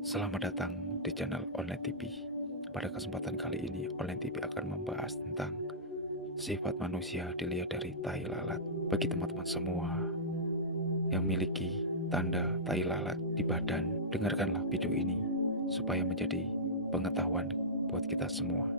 Selamat datang di channel Online TV. Pada kesempatan kali ini, Online TV akan membahas tentang sifat manusia dilihat dari tai lalat. Bagi teman-teman semua yang memiliki tanda tai lalat di badan, dengarkanlah video ini supaya menjadi pengetahuan buat kita semua.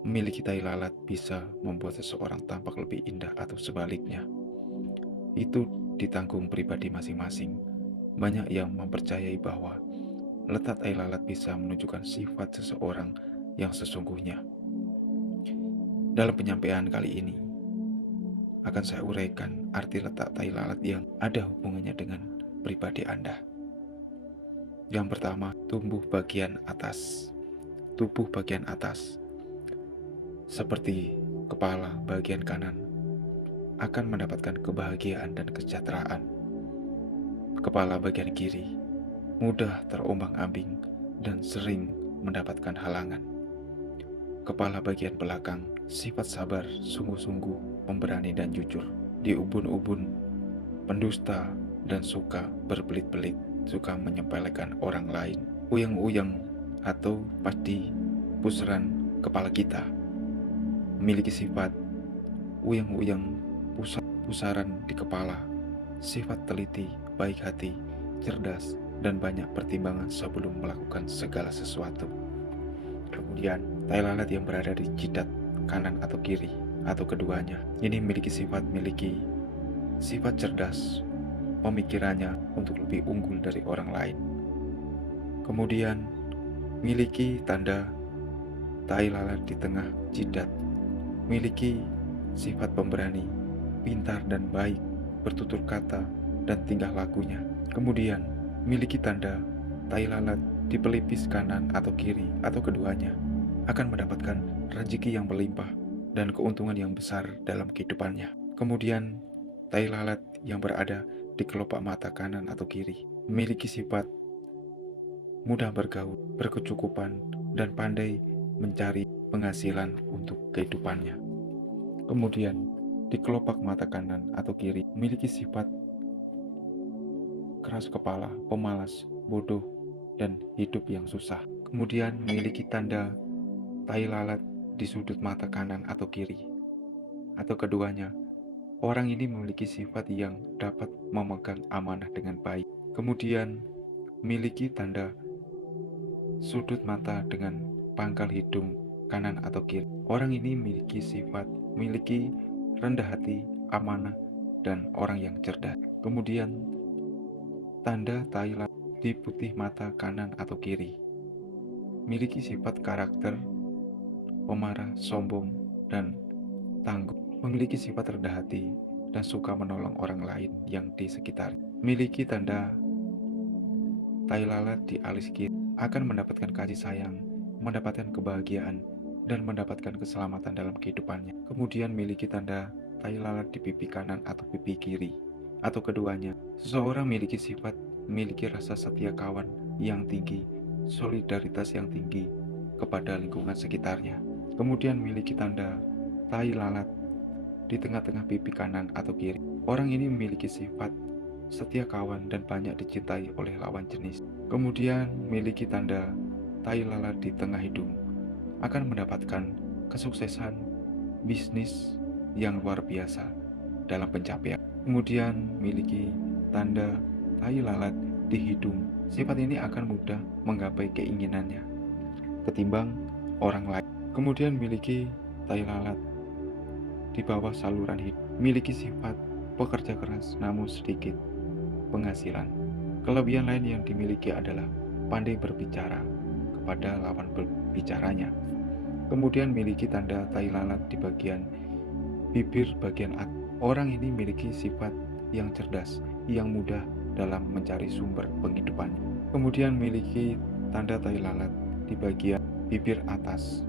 Memiliki tai lalat bisa membuat seseorang tampak lebih indah atau sebaliknya. Itu ditanggung pribadi masing-masing. Banyak yang mempercayai bahwa letak tai lalat bisa menunjukkan sifat seseorang yang sesungguhnya. Dalam penyampaian kali ini, akan saya uraikan arti letak tai lalat yang ada hubungannya dengan pribadi Anda. Yang pertama, tubuh bagian atas, seperti kepala bagian kanan, akan mendapatkan kebahagiaan dan kesejahteraan. Kepala bagian kiri mudah terombang-ambing dan sering mendapatkan halangan. Kepala bagian belakang, sifat sabar, sungguh-sungguh, pemberani dan jujur. Di ubun-ubun, pendusta dan suka berbelit-belit, suka menyepelekan orang lain. Uyang-uyang atau pasti pusaran kepala kita memiliki sifat uyang-uyang pusaran di kepala, sifat teliti, baik hati, cerdas, dan banyak pertimbangan sebelum melakukan segala sesuatu. Kemudian, tai lalat yang berada di jidat kanan atau kiri atau keduanya ini memiliki sifat cerdas, pemikirannya untuk lebih unggul dari orang lain. Kemudian, miliki tanda tai lalat di tengah jidat, miliki sifat pemberani, pintar dan baik, bertutur kata dan tingkah lakunya. Kemudian, miliki tanda tai lalat di pelipis kanan atau kiri atau keduanya, akan mendapatkan rezeki yang berlimpah dan keuntungan yang besar dalam kehidupannya. Kemudian, tai lalat yang berada di kelopak mata kanan atau kiri memiliki sifat mudah bergaul, berkecukupan, dan pandai mencari penghasilan untuk kehidupannya. Kemudian, di kelopak mata kanan atau kiri memiliki sifat keras kepala, pemalas, bodoh, dan hidup yang susah. Kemudian memiliki tanda tai lalat di sudut mata kanan atau kiri, atau keduanya. Orang ini memiliki sifat yang dapat memegang amanah dengan baik. Kemudian memiliki tanda sudut mata dengan pangkal hidung kanan atau kiri. Orang ini memiliki rendah hati, amanah, dan orang yang cerdas. Kemudian tanda tai lalat di putih mata kanan atau kiri memiliki sifat karakter pemarah, sombong, dan tangguh. Memiliki sifat rendah hati dan suka menolong orang lain yang di sekitar. Memiliki tanda tai lalat di alis kiri akan mendapatkan kasih sayang, mendapatkan kebahagiaan, dan mendapatkan keselamatan dalam kehidupannya. Kemudian miliki tanda tai lalat di pipi kanan atau pipi kiri atau keduanya. Seseorang memiliki rasa setia kawan yang tinggi, solidaritas yang tinggi kepada lingkungan sekitarnya. Kemudian miliki tanda tai lalat di tengah-tengah pipi kanan atau kiri. Orang ini memiliki sifat setia kawan dan banyak dicintai oleh lawan jenis. Kemudian miliki tanda tai lalat di tengah hidung akan mendapatkan kesuksesan bisnis yang luar biasa dalam pencapaian. Kemudian miliki tanda tai lalat di hidung. Sifat ini akan mudah menggapai keinginannya ketimbang orang lain. Kemudian miliki tai lalat di bawah saluran hidup. Miliki sifat pekerja keras namun sedikit penghasilan. Kelebihan lain yang dimiliki adalah pandai berbicara kepada lawan berbicaranya. Kemudian miliki tanda tai lalat di bagian bibir bagian atas. Orang ini memiliki sifat yang cerdas, yang mudah dalam mencari sumber penghidupannya. Kemudian miliki tanda tai lalat di bagian bibir atas.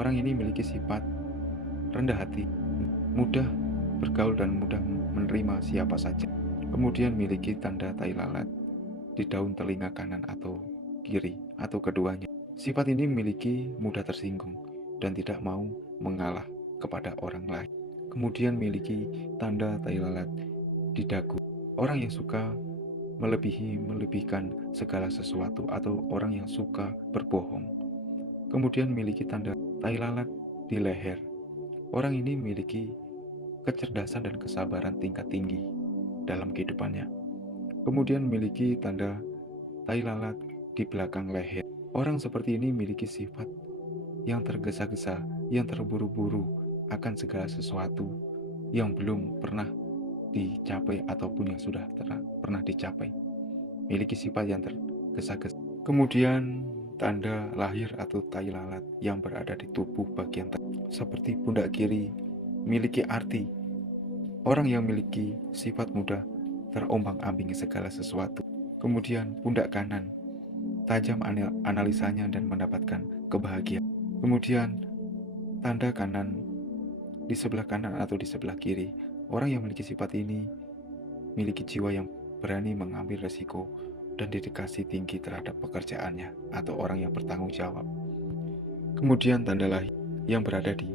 Orang ini memiliki sifat rendah hati, mudah bergaul dan mudah menerima siapa saja. Kemudian miliki tanda tai lalat di daun telinga kanan atau kiri atau keduanya. Sifat ini memiliki mudah tersinggung dan tidak mau mengalah kepada orang lain. Kemudian miliki tanda tai lalat di dagu. Orang yang suka melebihkan segala sesuatu atau orang yang suka berbohong. Kemudian miliki tanda tai lalat di leher. Orang ini memiliki kecerdasan dan kesabaran tingkat tinggi dalam kehidupannya. Kemudian memiliki tanda tai lalat di belakang leher. Orang seperti ini memiliki sifat yang tergesa-gesa, yang terburu-buru akan segala sesuatu yang belum pernah dicapai ataupun yang sudah pernah dicapai. Memiliki sifat yang tergesa-gesa. Kemudian tanda lahir atau tai lalat yang berada di tubuh bagian seperti pundak kiri memiliki arti orang yang memiliki sifat mudah terombang-ambing segala sesuatu. Kemudian pundak kanan tajam analisanya dan mendapatkan kebahagiaan. Kemudian tanda kanan di sebelah kanan atau di sebelah kiri, orang yang memiliki sifat ini memiliki jiwa yang berani mengambil resiko dan dedikasi tinggi terhadap pekerjaannya atau orang yang bertanggung jawab. Kemudian tanda lahir yang berada di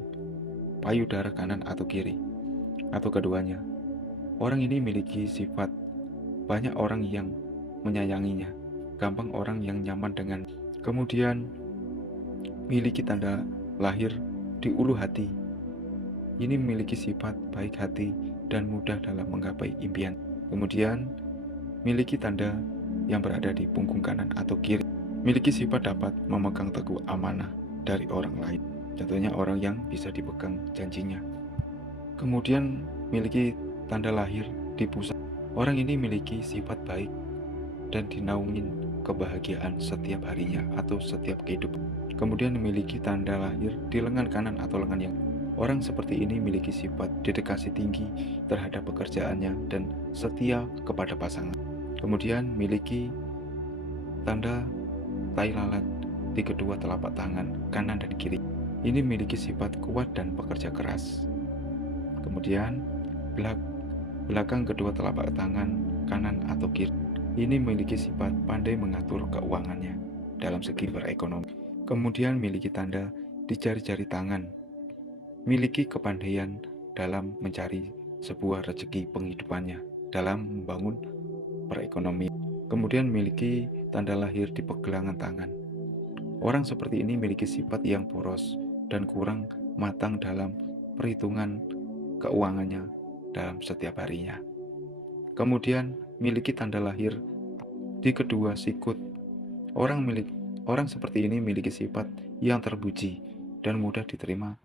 payudara kanan atau kiri atau keduanya. Orang ini memiliki sifat banyak orang yang menyayanginya, gampang orang yang nyaman dengan. Kemudian memiliki tanda lahir di ulu hati. Ini memiliki sifat baik hati dan mudah dalam menggapai impian. Kemudian memiliki tanda yang berada di punggung kanan atau kiri. Memiliki sifat dapat memegang teguh amanah dari orang lain. Contohnya orang yang bisa dipegang janjinya. Kemudian memiliki tanda lahir di pusat. Orang ini memiliki sifat baik dan dinaungin kebahagiaan setiap harinya atau setiap kehidupan. Kemudian memiliki tanda lahir di lengan kanan atau lengan yang. Orang seperti ini memiliki sifat dedikasi tinggi terhadap pekerjaannya dan setia kepada pasangan. Kemudian memiliki tanda tai lalat di kedua telapak tangan kanan dan kiri. Ini memiliki sifat kuat dan pekerja keras. Kemudian belakang kedua telapak tangan kanan atau kiri. Ini memiliki sifat pandai mengatur keuangannya dalam segi berekonomi. Kemudian memiliki tanda di jari-jari tangan. Memiliki kepandaian dalam mencari sebuah rezeki penghidupannya dalam membangun perekonomian. Kemudian memiliki tanda lahir di pergelangan tangan. Orang seperti ini memiliki sifat yang boros dan kurang matang dalam perhitungan keuangannya dalam setiap harinya. Kemudian memiliki tanda lahir di kedua sikut. Orang seperti ini memiliki sifat yang terpuji dan mudah diterima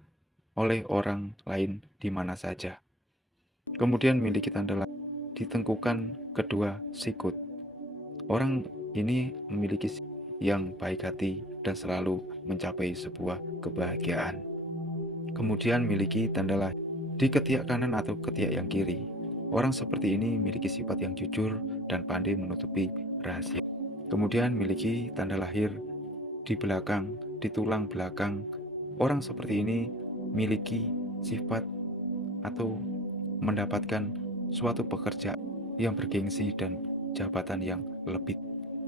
oleh orang lain di mana saja. Kemudian memiliki tanda lahir di tengkukan kedua sikut. Orang ini memiliki yang baik hati dan selalu mencapai sebuah kebahagiaan. Kemudian memiliki tanda lahir di ketiak kanan atau ketiak yang kiri. Orang seperti ini memiliki sifat yang jujur dan pandai menutupi rahasia. Kemudian memiliki tanda lahir di belakang, di tulang belakang. Orang seperti ini memiliki sifat atau mendapatkan suatu pekerjaan yang bergengsi dan jabatan yang lebih.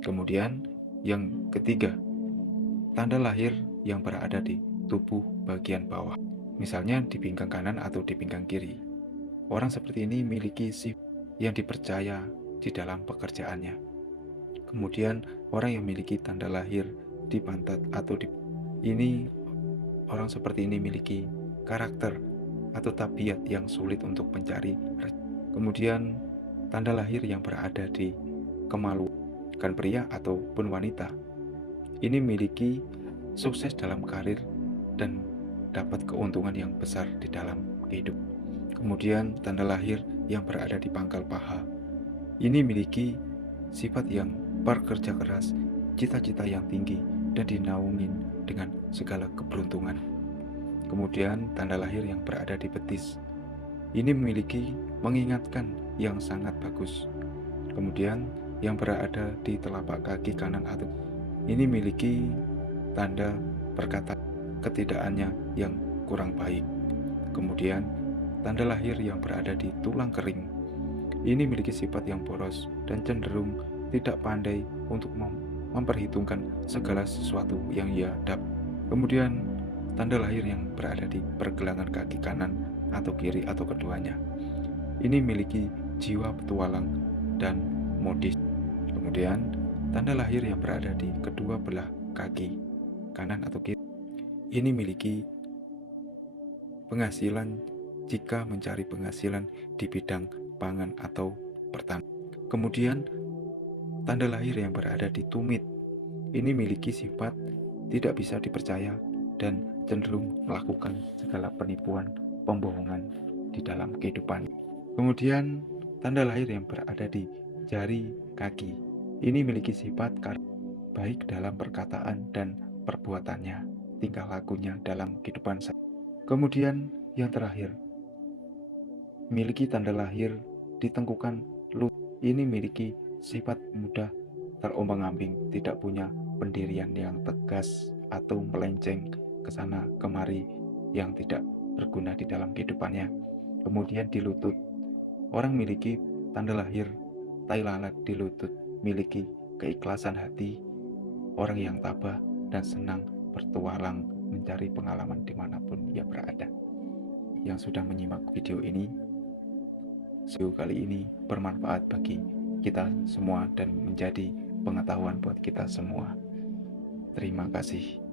Kemudian yang ketiga, tanda lahir yang berada di tubuh bagian bawah, misalnya di pinggang kanan atau di pinggang kiri. Orang seperti ini memiliki sifat yang dipercaya di dalam pekerjaannya. Kemudian orang yang memiliki tanda lahir di pantat atau di ini, orang seperti ini memiliki karakter atau tabiat yang sulit untuk mencari. Kemudian tanda lahir yang berada di kemaluan, kan pria ataupun wanita. Ini memiliki sukses dalam karir dan dapat keuntungan yang besar di dalam kehidupan. Kemudian tanda lahir yang berada di pangkal paha. Ini memiliki sifat yang bekerja keras, cita-cita yang tinggi, dan dinaungin dengan segala keberuntungan. Kemudian tanda lahir yang berada di betis. Ini memiliki mengingatkan yang sangat bagus. Kemudian yang berada di telapak kaki kanan atau ini memiliki tanda perkataan ketidakannya yang kurang baik. Kemudian tanda lahir yang berada di tulang kering. Ini memiliki sifat yang boros dan cenderung tidak pandai untuk memperhitungkan segala sesuatu yang ia dapat. Kemudian tanda lahir yang berada di pergelangan kaki kanan atau kiri atau keduanya. Ini memiliki jiwa petualang dan modis. Kemudian, tanda lahir yang berada di kedua belah kaki, kanan atau kiri. Ini miliki penghasilan jika mencari penghasilan di bidang pangan atau pertanian. Kemudian, tanda lahir yang berada di tumit. Ini miliki sifat tidak bisa dipercaya dan cenderung melakukan segala penipuan, pembohongan di dalam kehidupan. Kemudian, tanda lahir yang berada di jari kaki. Ini miliki sifat baik dalam perkataan dan perbuatannya, tingkah lakunya dalam kehidupan saya. Kemudian yang terakhir, miliki tanda lahir di tengkukan lutut. Ini miliki sifat mudah terombang-ambing, tidak punya pendirian yang tegas atau melenceng ke sana kemari yang tidak berguna di dalam kehidupannya. Kemudian di lutut, orang miliki tanda lahir tai lalat di lutut, miliki keikhlasan hati, orang yang tabah dan senang bertualang mencari pengalaman dimanapun ia berada. Yang sudah menyimak video ini, kali ini bermanfaat bagi kita semua dan menjadi pengetahuan buat kita semua. Terima kasih.